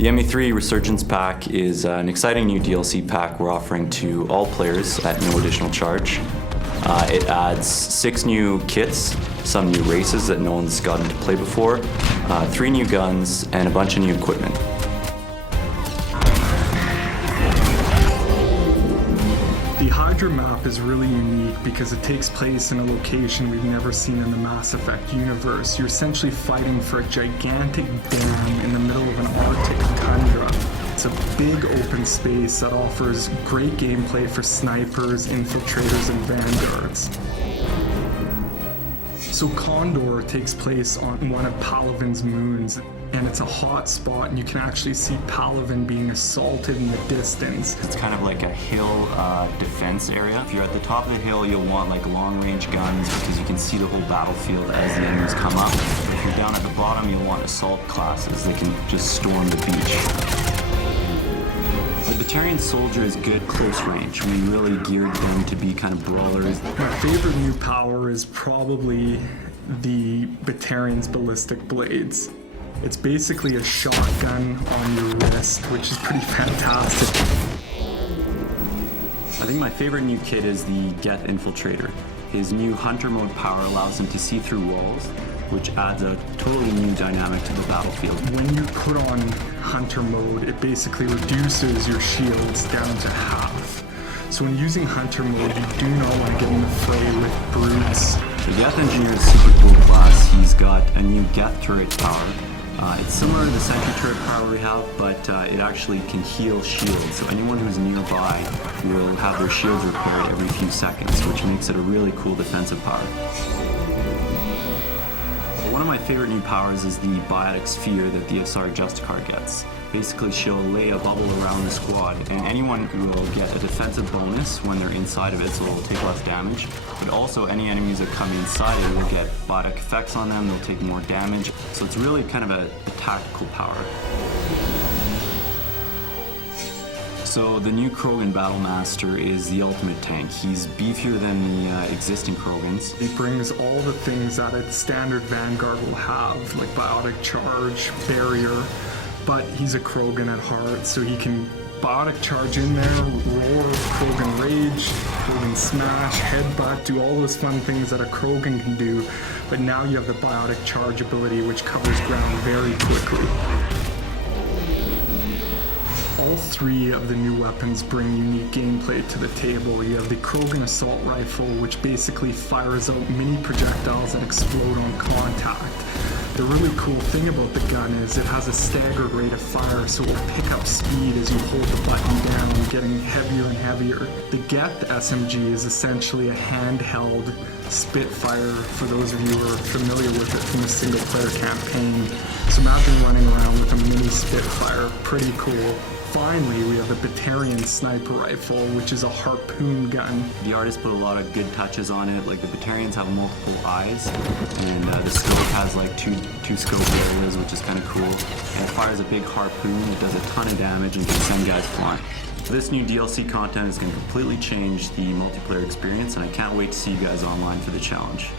The ME3 Resurgence pack is an exciting new DLC pack we're offering to all players at no additional charge. It adds 6 new kits, some new races that no one's gotten to play before, 3 new guns, and a bunch of new equipment. The Hydra map is really unique because it takes place in a location we've never seen in the Mass Effect universe. You're essentially fighting for a gigantic dam in the middle of an Arctic tundra. It's a big open space that offers great gameplay for snipers, infiltrators, and vanguards. So Condor takes place on one of Palaven's moons, and it's a hot spot, and you can actually see Palaven being assaulted in the distance. It's kind of like a hill defense area. If you're at the top of the hill, you'll want like long-range guns because you can see the whole battlefield as the enemies come up. If you're down at the bottom, you'll want assault classes that can just storm the beach. The Batarian soldier is good close range. We really geared them to be kind of brawlers. My favorite new power is probably the Batarian's ballistic blades. It's basically a shotgun on your wrist, which is pretty fantastic. I think my favorite new kit is the Get Infiltrator. His new hunter mode power allows him to see through walls, which adds a totally new dynamic to the battlefield. When you put on hunter mode, it basically reduces your shields down to half. So when using hunter mode, you do not want to get in the fray with brutes. The Geth Engineer is super cool class. He's got a new Geth turret power. It's similar to the sentry turret power we have, but it actually can heal shields. So anyone who's nearby will have their shields repaired every few seconds, which makes it a really cool defensive power. One of my favorite new powers is the biotic sphere that the SR Justicar gets. Basically, she'll lay a bubble around the squad, and anyone will get a defensive bonus when they're inside of it, so they'll take less damage. But also, any enemies that come inside it will get biotic effects on them, they'll take more damage. So it's really kind of a tactical power. So the new Krogan Battlemaster is the ultimate tank. He's beefier than the existing Krogans. He brings all the things that a standard Vanguard will have, like biotic charge, barrier, but he's a Krogan at heart, so he can biotic charge in there, roar, Krogan rage, Krogan smash, headbutt, do all those fun things that a Krogan can do, but now you have the biotic charge ability, which covers ground very quickly. All 3 of the new weapons bring unique gameplay to the table. You have the Krogan Assault Rifle, which basically fires out mini projectiles that explode on contact. The really cool thing about the gun is it has a staggered rate of fire, so it will pick up speed as you hold the button down, getting heavier and heavier. The Geth SMG is essentially a handheld Spitfire, for those of you who are familiar with it from the single-player campaign. So imagine running around with a mini Spitfire, pretty cool. Finally, we have the Batarian Sniper Rifle, which is a harpoon gun. The artist put a lot of good touches on it. Like the Batarians have multiple eyes, and the scope has like two scope areas, which is kind of cool. And it fires a big harpoon that does a ton of damage and can send guys flying. This new DLC content is going to completely change the multiplayer experience, and I can't wait to see you guys online for the challenge.